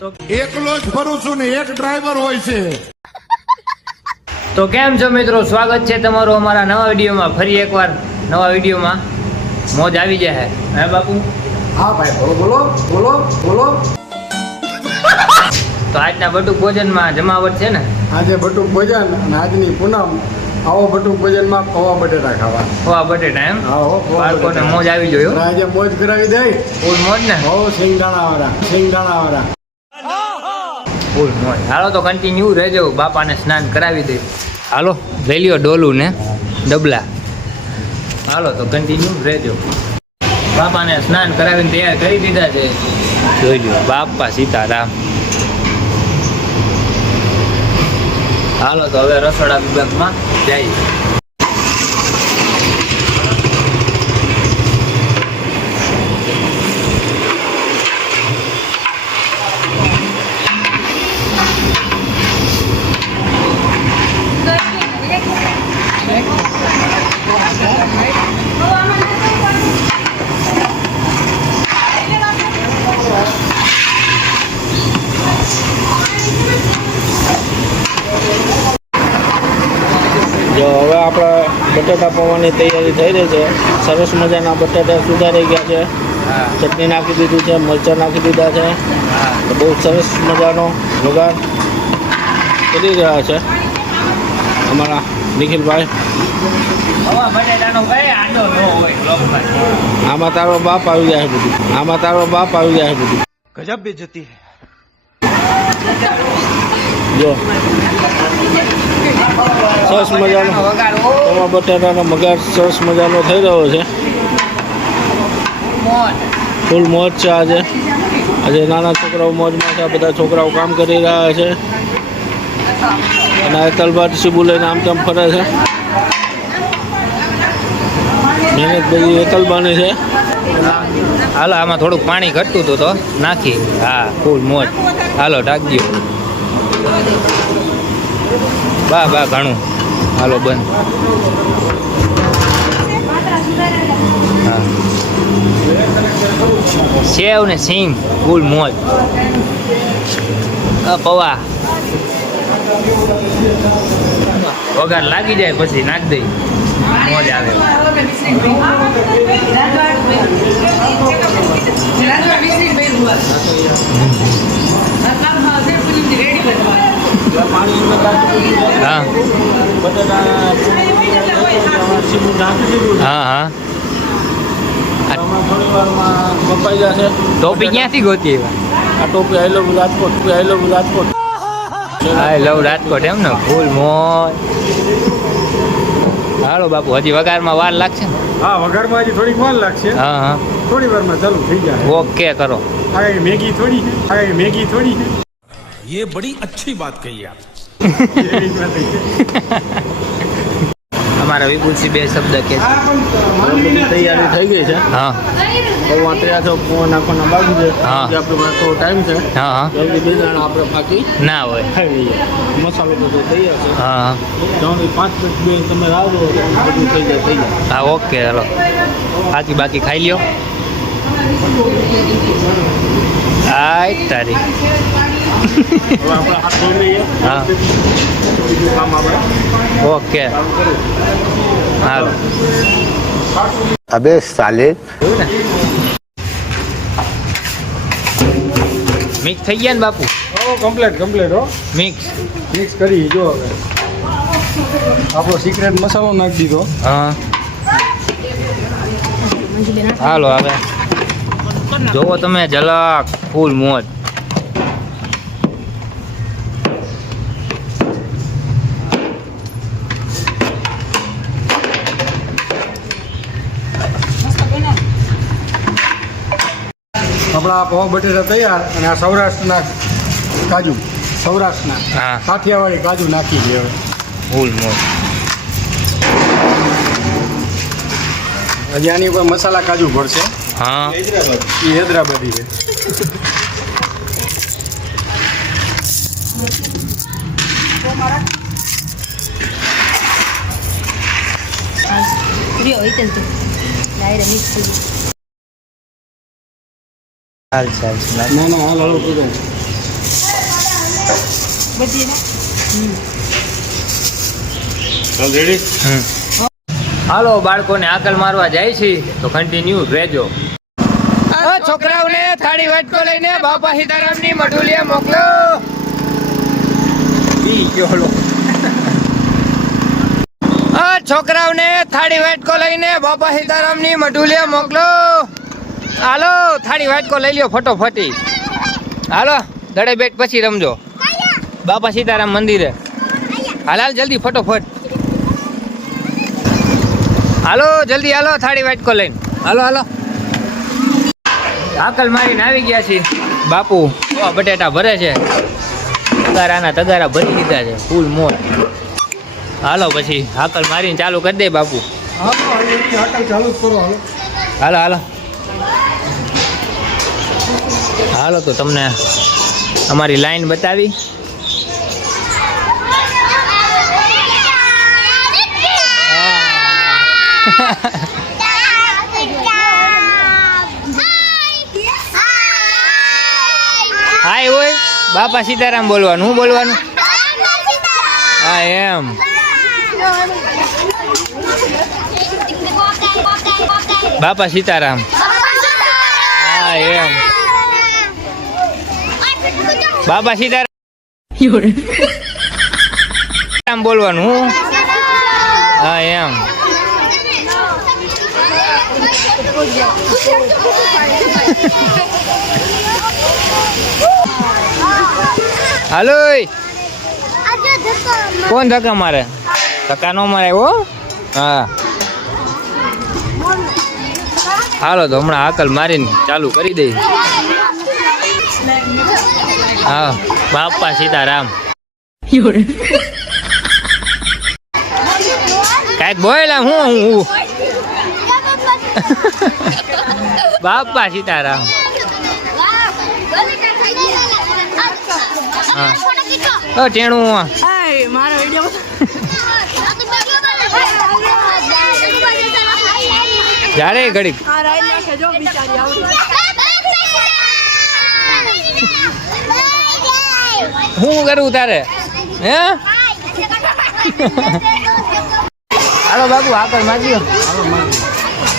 તો એકલો જ ફરું છું ને એક ડ્રાઈવર હોય છે. તો કેમ છો મિત્રો, સ્વાગત છે તમારું અમારા નવા વિડીયોમાં. ફરી એકવાર નવા વિડીયોમાં મોજ આવી જાય હે બાપુ. હા ભાઈ, બોલો બોલો બોલો બોલો. તો આજના બટુક ભોજનમાં જમાવટ છે ને. આજે બટુક ભોજન અને આજની પૂનમ. આવો બટુક ભોજનમાં પૌવા બટેટા ખાવા. પૌવા બટેટા એમ. હા હો, બાળકોને મોજ આવી જોયું. આજે મોજ કરાવી દે. ફૂલ મોજ ને. હો, સિંગદાણા વાળા. ફૂલ મોજ. હાલો તો કન્ટિન્યુ રહેજો, બાપાને સ્નાન કરાવી દે. હાલો લઈ લ્યો ડોલું ને ડબલા. હાલો તો કન્ટિન્યુ રહેજો. બાપાને સ્નાન કરાવીને તૈયાર કરી દીધા છે. જોઈ લ્યો બાપા સીતારામ. હાલો તો હવે રસોડા વિભાગમાં જઈએ. જો હવે આપણે બટાટા પૌવાની તૈયારી થઈ રહી છે. સરસ મજાના બટાટા સુધારી ગયા છે. હા ચટણી નાખી દીધી છે, મરચાં નાખી દીધા છે. હા તો બહુ સરસ મજાનો વઘાર કરી રહ્યા છે અમારા નિખિલભાઈ. હવા બટેટાનો કઈ આંડો ન હોય લોકમાં. આમાં તારો બાપ આવી જાય બધું. ગજબ બેઇજ્જતી હે. જો સરસ મજાનો વઘાર તમારા બટાટાનો વઘાર સરસ મજાનો થઈ રહ્યો છે. ફૂલ મોજ છે આજે. નાના છોકરાઓ મોજમાં છે. બધા છોકરાઓ કામ કરી રહ્યા છે અને આ તલબાટ સીબુ લઈને આમ તેમ ફરે છે. મહેનત બધી એકલબાની છે. હાલો આમાં થોડુંક પાણી ઘટતું હતું તો નાખી. હા ફૂલ મોજ. હાલો ઢાંકી દો. બા ઘણું. હાલો બંધ. હા સેવ ને સિંગ ફૂલ મોજ. પૌવા વઘાર લાગી જાય પછી નાખ દઈ. મોજ આવે. હા હા હા. થોડી વારમાં કપાઈ જશે. ટોપી ક્યાંથી ગોતી આ ટોપી આઈ લવ રાજકોટ. આઈ લવ રાજકોટ એમ ને. ફૂલ મોજ. હાલો બાપુ હજી વઘારમાં વાર લાગશે ને. હા, વઘારમાં હજી થોડીક વાર લાગશે. હા હા થોડી વારમાં ચાલુ થઈ જાય. ઓકે કરો. આ મેગી થોડી છે. ये बड़ी अच्छी बात कही आप. અમારા વિપુલસિંહ બે શબ્દ કે છે. બધી તૈયારી થઈ ગઈ છે. હા પૌવા તૈયાર છે. પૌવા નાખવાના બાકી છે. હા. હજી આપણે પાસે થોડો ટાઈમ છે. હા હા જલ્દી બે જણા આપણે ફાંકી ના હોય. ખાઈ લઈએ. મસાલો બધો તૈયાર છે. હા જવાની 5 મિનિટ બે તમે રાહ દો તો બધું થઈ જાય. હા ઓકે ચાલો. બાકી ખાઈ લ્યો. આય તારી. હવે આપણે હાથ ધોઈ લઈએ. હા બીજું કામ આપણે ઓકે હાલો. अबे साले. મિક્સ થઈ ગયા ને બાપુ. કમ્પ્લેટ હો. મિક્સ. મિક્સ કરી જો હવે આપણો સિક્રેટ મસાલો નાખી દીધો. હા હાલો હવે જોવો તમે ઝલક. ફૂલ મોજ. આપણા પૌવા બટેટા તૈયાર અને આ સૌરાષ્ટ્રના કાજુ. હા. કાઠિયાવાડી કાજુ નાખી દે હવે. ફૂલ મોજ. હજી આની ઉપર મસાલા કાજુ ભરશે. હા એ હૈદરાબાદી છે. રહ્યો હોય તો ડાયરેક્ટ મિક્સ થઈ ચાલ ના હાલ હાલો પૂરો. હાલો બાળકોને આકલ મારવા જાય છે તો કન્ટિન્યુ રહેજો. છોકરાઓને થાળી વાટકો લઈને બાપા સીતારામની મઢુલિયા મોકલો. છોકરાઓને થાળી વાટકો લઈને બાપા સીતારામની મઢુલિયા મોકલો. હાલો થાળી વાટકો લઈ લ્યો ફટોફટી. હાલો દડે બેટ પછી રમજો બાપા સીતારામ મંદિરે. હાલ જલ્દી ફટોફટ. હાલો જલ્દી હાલો થાળી વાટકો લઈને. હાલો હાલો આકલ મારીને આવી ગયા છે બાપુ. બટેટા ભરે છે, તગારાના તગારા ભરી દીધા છે ફૂલ મોર. હાલો પછી આકલ મારીને ચાલુ કરી દે બાપુ. ચાલુ જ કરો. હાલો હાલો હાલો તો તમને અમારી લાઈન બતાવી. હાય હોય બાપા સીતારામ બોલવાનું. હું બોલવાનું? હા એમ. બાપા સીતારામ. હા એમ. બાપા સીતારામ બોલવાનું. હું હા એમ. હાલો કોણ ધક્કા મારે? ધક્કા નો મારે હો. હા હાલો તો હમણાં આકલ મારીને ચાલુ કરી દઈ. હા બાપા સીતારામ. કાંઈક બોલા હું બાપા સીતારામ. ટેણું જ્યારે ઘડીક હું કરું તારે હે? હાલો બાપુ આકલ મારજો.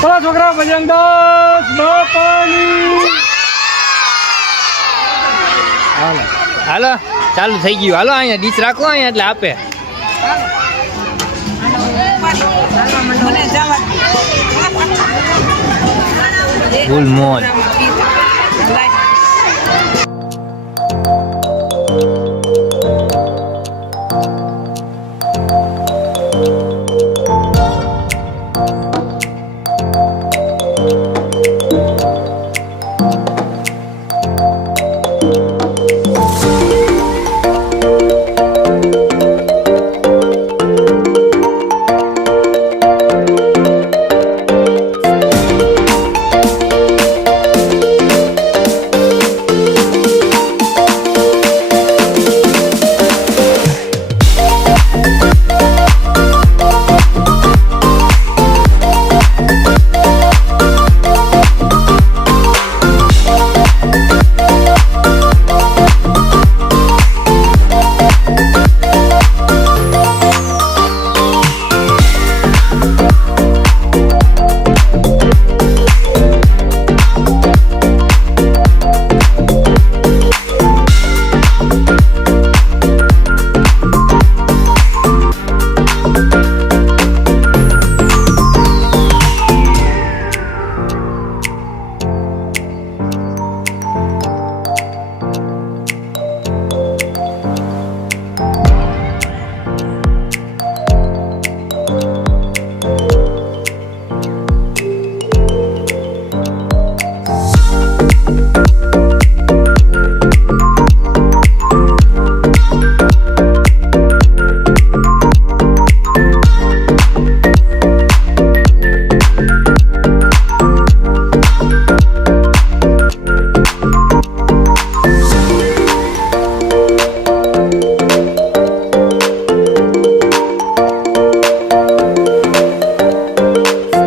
ચલો છોકરા ભજન દાસ બાપાની. હાલો હાલો ચાલુ થઈ ગયું. હાલો અહીંયા ડીશ રાખો અહીંયા એટલે આપે. ફૂલ મોજ.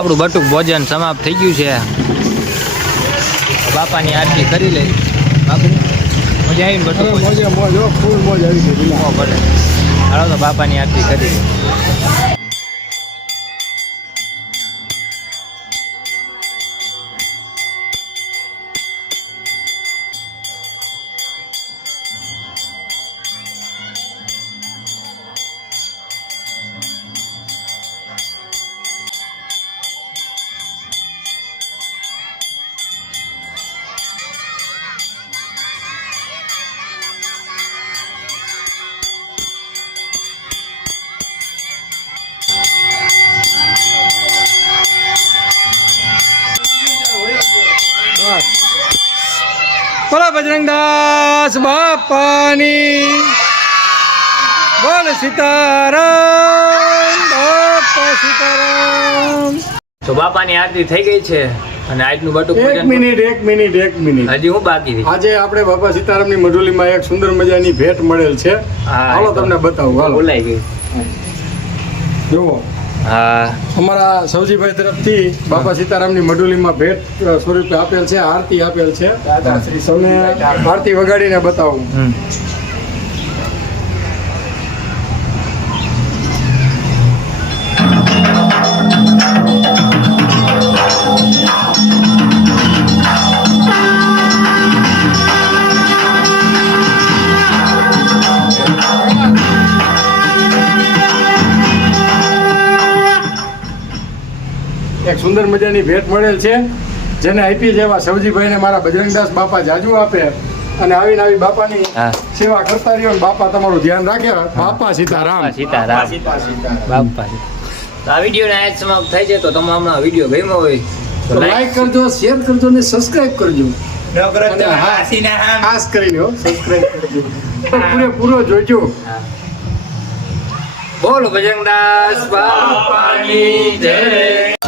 આપણું બટુક ભોજન સમાપ્ત થઈ ગયું છે. બાપાની આરતી કરી લે બાપુ. મજા આવી ને બધું મોજે મોજ હો, ફૂલ મોજ આવી ગઈ પેલા. હો, ભલે હાલો તો બાપાની આરતી કરી દે. બોલો બજરંગદાસ બાપાની, બોલ સીતારામ, બાપા સીતારામ. તો બાપાની આરતી થઈ ગઈ છે અને આજનું બટુક એક પૂજન મિનિટ હજી હું બાકી રહી. આજે આપણે બાપા સીતારામની મઢુલીમાં એક સુંદર મજાની ભેટ મળેલ છે. હા, હાલો એ તો તમને બતાવું. હાલો બોલાઈ ગઈ. જુઓ, હા અમારા સૌજીભાઈ તરફથી બાપા સીતારામની મઢુલીમાં ભેટ સ્વરૂપે આપેલ છે, આરતી આપેલ છે. તમને આરતી વગાડીને બતાવું. હમ. એક સુંદર મજાની ભેટ મળેલ છે, જેને આપી છે એવા સૌજીભાઈને મારા બજરંગદાસ બાપા જાજુ આપે અને આવીને આવી બાપાની હા. સેવા કરતા રહ્યો ને બાપા તમારું ધ્યાન રાખે. બાપા સીતારામ. સીતારામ. બાપા. તો આ વિડીયો આજ સમાપ્ત થાય છે. તો તમને હમણાં વિડીયો ગમ્યો હોય તો લાઈક કરજો, શેર કરજો ને સબસ્ક્રાઇબ કરજો. અને હા, ખાસ કરીને સબસ્ક્રાઇબ કરજો. પૂરેપૂરો જોજો. બોલો બજરંગદાસ બાપાની જય.